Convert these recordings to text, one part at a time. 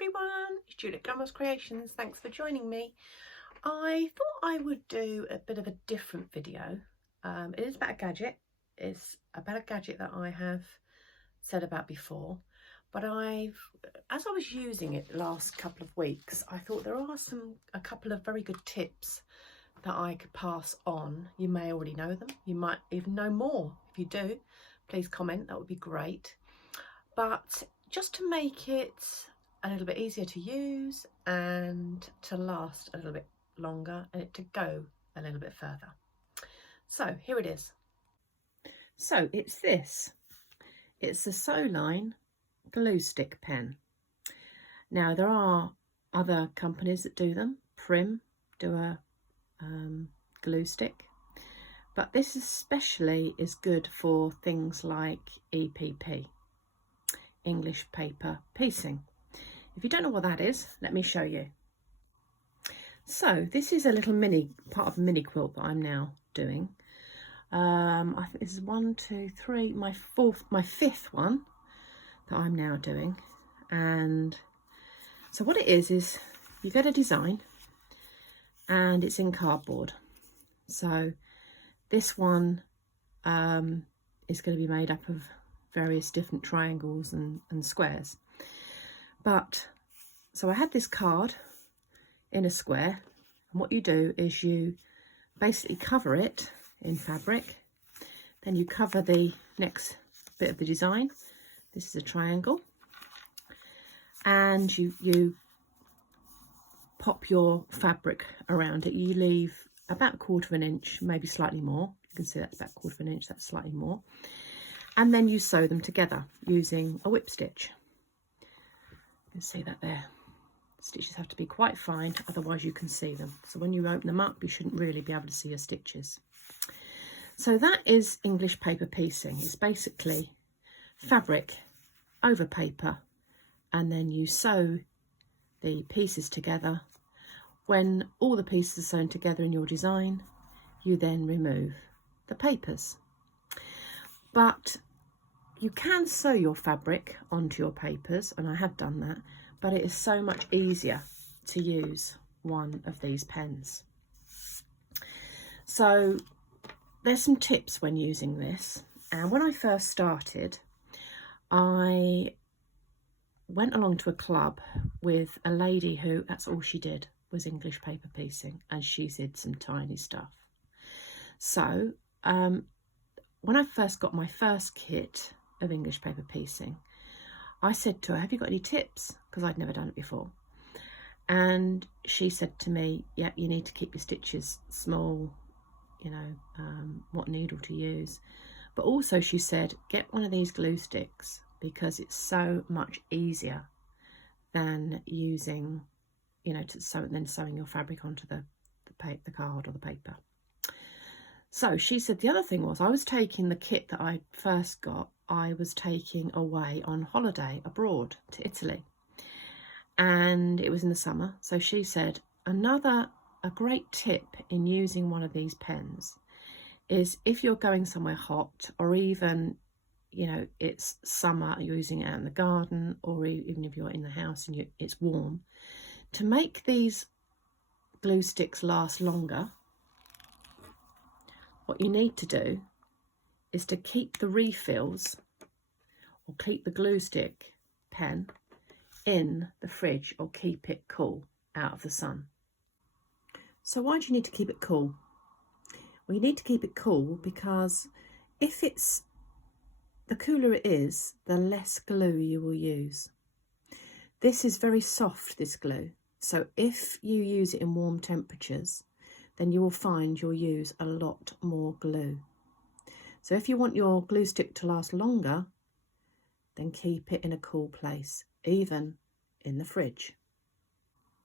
everyone, it's Juliet Glamorous Creations. Thanks for joining me. I thought I would do a bit of a different video. It is about a gadget. It's about a gadget that I have said about before, but as I was using it the last couple of weeks, I thought there are a couple of very good tips that I could pass on. You may already know them, you might even know more. If you do, please comment, that would be great. But just to make it a little bit easier to use and to last a little bit longer and it to go a little bit further. So here it is. So it's this. It's the Sewline glue stick pen. Now there are other companies that do them. Prim do a glue stick, but this especially is good for things like EPP. English paper piecing. If you don't know what that is, let me show you. So this is a little part of a mini quilt that I'm now doing. I think this is my fifth one that I'm now doing. And so what it is you get a design and it's in cardboard. So this one is going to be made up of various different triangles and squares. But so I had this card in a square, and what you do is you basically cover it in fabric, then you cover the next bit of the design. This is a triangle, and you pop your fabric around it. You leave about 1/4 inch, maybe slightly more. You can see that's about 1/4 inch, that's slightly more. And then you sew them together using a whip stitch. You can see that there. The stitches have to be quite fine, otherwise you can see them. So when you open them up, you shouldn't really be able to see your stitches. So that is English paper piecing. It's basically fabric over paper, and then you sew the pieces together. When all the pieces are sewn together in your design, you then remove the papers. But you can sew your fabric onto your papers, and I have done that, but it is so much easier to use one of these pens. So there's some tips when using this. And when I first started, I went along to a club with a lady who, that's all she did was English paper piecing, and she did some tiny stuff. So when I first got my first kit of English paper piecing, I said to her, have you got any tips? Because I'd never done it before. And she said to me, yeah, you need to keep your stitches small, you know, what needle to use. But also she said, get one of these glue sticks because it's so much easier than using, you know, sewing your fabric onto the card or the paper. So she said the other thing was, I was taking the kit that I first got, I was taking away on holiday abroad to Italy, and it was in the summer. So she said a great tip in using one of these pens is if you're going somewhere hot, or even, you know, it's summer, you're using it out in the garden, or even if you're in the house and it's warm, to make these glue sticks last longer, what you need to do is to keep the refills, or keep the glue stick pen in the fridge, or keep it cool out of the sun. So why do you need to keep it cool? Well, you need to keep it cool because the cooler it is, the less glue you will use. This is very soft, this glue. So if you use it in warm temperatures, then you will find you'll use a lot more glue. So if you want your glue stick to last longer, then keep it in a cool place, even in the fridge.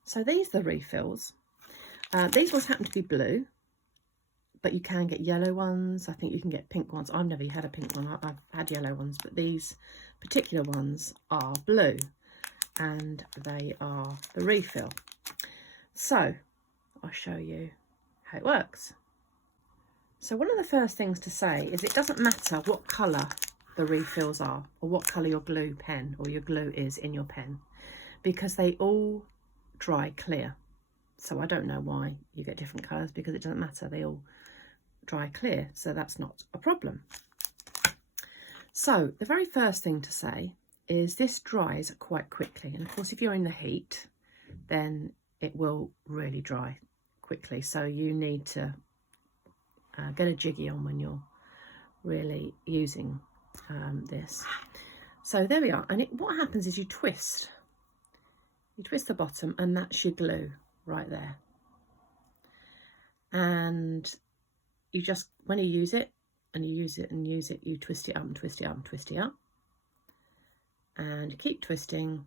So these are the refills. These ones happen to be blue, but you can get yellow ones. I think you can get pink ones. I've never had a pink one. I've had yellow ones, but these particular ones are blue, and they are the refill. So I'll show you how it works. So one of the first things to say is it doesn't matter what colour the refills are, or what colour your glue pen or your glue is in your pen, because they all dry clear. So I don't know why you get different colours, because it doesn't matter, they all dry clear, so that's not a problem. So the very first thing to say is this dries quite quickly, and of course if you're in the heat then it will really dry quickly, so you need to get a jiggy on when you're really using this. So there we are, and what happens is you twist the bottom, and that's your glue right there. And you just, when you use it, and you use it and use it, you twist it up and twist it up and twist it up, and keep twisting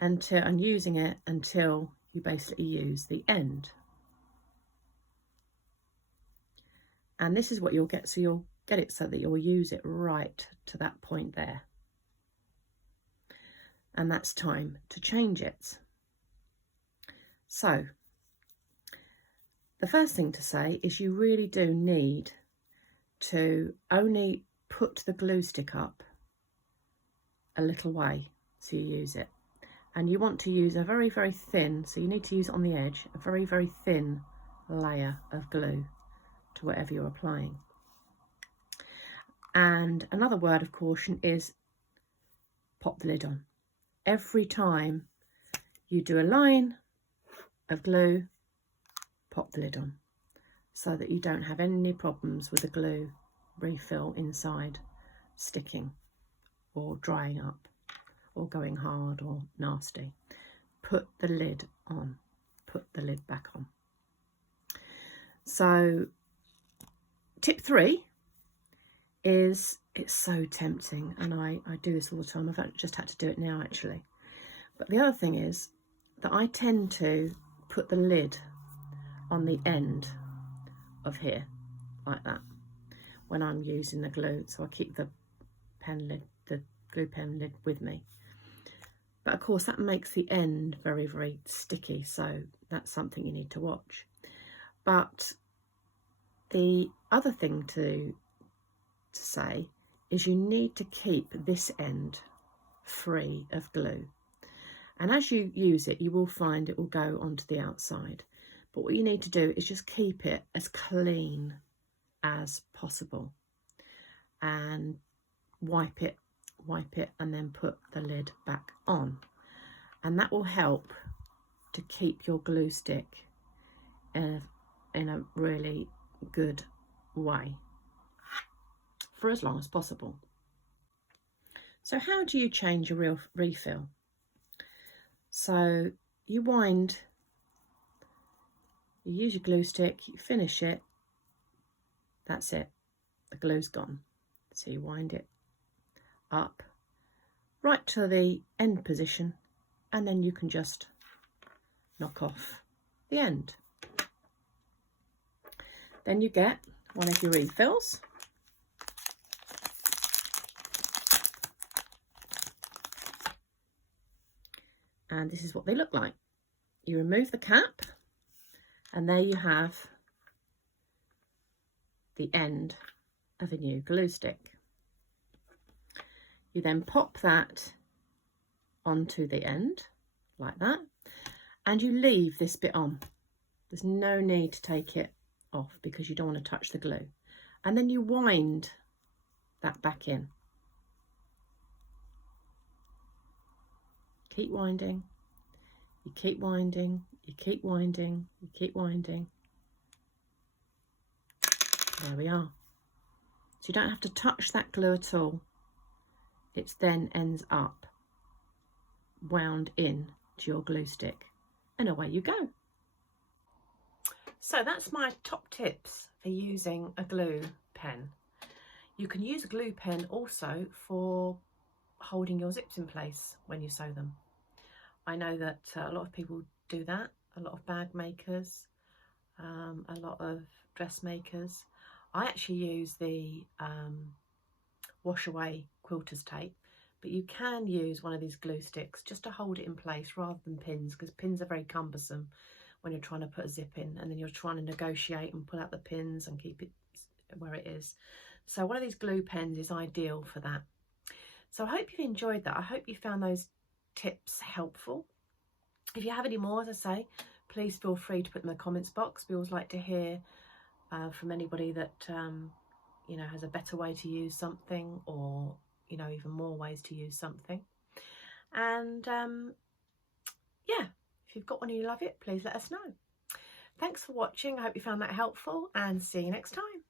until, and using it until you basically use the end. And this is what you'll get, so you'll get it so that you'll use it right to that point there. And that's time to change it. So the first thing to say is you really do need to only put the glue stick up a little way so you use it. And you want to use a very, very thin, so you need to use it on the edge, a very, very thin layer of glue to whatever you're applying. And another word of caution is pop the lid on. Every time you do a line of glue, pop the lid on, so that you don't have any problems with the glue refill inside sticking or drying up or going hard or nasty. Put the lid on, put the lid back on. So tip 3 is, it's so tempting, and I do this all the time. I've just had to do it now actually. But the other thing is that I tend to put the lid on the end of here like that when I'm using the glue, so I keep the pen lid, the glue pen lid with me. But of course that makes the end very, very sticky, so that's something you need to watch. But the other thing to say is you need to keep this end free of glue, and as you use it you will find it will go onto the outside. But what you need to do is just keep it as clean as possible and wipe it, and then put the lid back on, and that will help to keep your glue stick in a really good way for as long as possible. So how do you change your real refill? So you wind, you use your glue stick, you finish it, that's it, the glue's gone. So you wind it up right to the end position, and then you can just knock off the end. Then you get one of your refills. And this is what they look like. You remove the cap, and there you have the end of a new glue stick. You then pop that onto the end like that, and you leave this bit on. There's no need to take it off because you don't want to touch the glue. And then you wind that back in. Keep winding, you keep winding, you keep winding, you keep winding. There we are. So you don't have to touch that glue at all. It then ends up wound in to your glue stick, and away you go. So that's my top tips for using a glue pen. You can use a glue pen also for holding your zips in place when you sew them. I know that a lot of people do that, a lot of bag makers, a lot of dressmakers. I actually use the wash away quilter's tape, but you can use one of these glue sticks just to hold it in place rather than pins, because pins are very cumbersome when you're trying to put a zip in, and then you're trying to negotiate and pull out the pins and keep it where it is. So one of these glue pens is ideal for that. So I hope you've enjoyed that. I hope you found those tips helpful. If you have any more, as I say, please feel free to put them in the comments box. We always like to hear from anybody that you know, has a better way to use something, or you know, even more ways to use something. And yeah, if you've got one and you love it, please let us know. Thanks for watching. I hope you found that helpful, and see you next time.